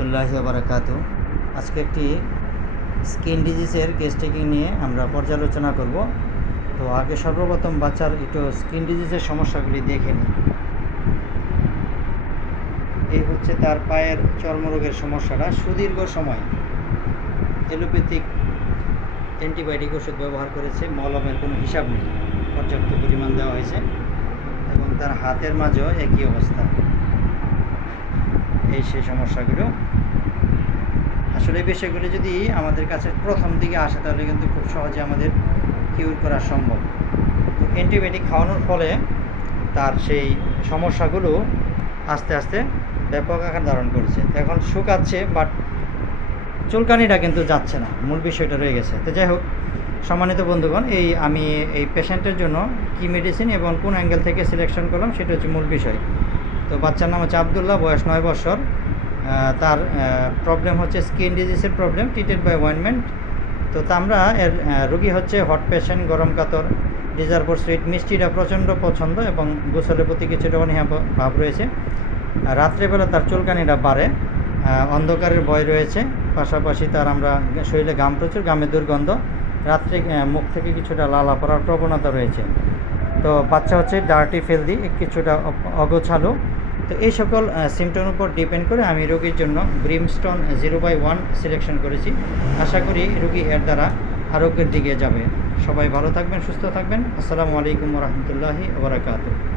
রহমতুল্লাহি ওয়া বারাকাতুহু। আজকে একটি স্কিন ডিজিজের কেস টেকিং নিয়ে আমরা পর্যালোচনা করব। তো আগে সর্বপ্রথম বাচ্চার একটু স্কিন ডিজিজের সমস্যাগুলি দেখে নিই। এই হচ্ছে তার পায়ের চর্মরোগের সমস্যাটা। সুদীর্ঘ সময় এলোপ্যাথিক অ্যান্টিবায়োটিক ওষুধ ব্যবহার করেছে, মলমের কোনো হিসাব নেই, পর্যাপ্ত পরিমাণ দেওয়া হয়েছে এবং তার হাতের মাঝেও একই অবস্থা। এই সেই সমস্যাগুলো। আসলে এই বিষয়গুলো যদি আমাদের কাছে প্রথম দিকে আসে তাহলে কিন্তু খুব সহজে আমাদের কিউর করা সম্ভব। তো অ্যান্টিবায়োটিক খাওয়ানোর ফলে তার সেই সমস্যাগুলো আস্তে আস্তে ব্যাপক আকার ধারণ করেছে। এখন শুকাচ্ছে, বাট চুলকানিটা কিন্তু যাচ্ছে না, মূল বিষয়টা রয়ে গেছে। তো যাই হোক, সম্মানিত বন্ধুগণ, আমি এই পেশেন্টের জন্য কি মেডিসিন এবং কোন অ্যাঙ্গেল থেকে সিলেকশন করলাম সেটা হচ্ছে মূল বিষয়। তো বাচ্চার নাম হচ্ছে আবদুল্লাহ, বয়স 9 বছর। তার প্রবলেম হচ্ছে স্কিন ডিজিজের প্রবলেম, ট্রিটেড বাই অয়েনমেন্ট। তো আমরা এর রোগী হচ্ছে হট পেশেন্ট, গরম কাতর, ডিজার ফর সুইট, মিষ্টিটা প্রচণ্ড পছন্দ এবং গোসলের প্রতি কিছুটা অনীহা ভাব রয়েছে। রাত্রেবেলা তার চুলকানিটা বাড়ে, অন্ধকারের ভয় রয়েছে, পাশাপাশি তার আমরা শরীরে ঘাম প্রচুর, ঘামের দুর্গন্ধ, রাত্রে মুখ থেকে কিছুটা লালা পড়ার প্রবণতা রয়েছে। তো বাচ্চা হচ্ছে ডার্টি ফেলদি, কিছুটা অগোছালো। তো এই সকল সিমটমের উপর ডিপেন্ড করে আমি রোগীর জন্য ব্রিমস্টোন 0/1 সিলেকশন করেছি। আশা করি রোগী এর দ্বারা আরোগ্যের দিকে যাবে। সবাই ভালো থাকবেন, সুস্থ থাকবেন। আসসালামু আলাইকুম ওয়া রাহমাতুল্লাহি ওয়া বারাকাতুহু।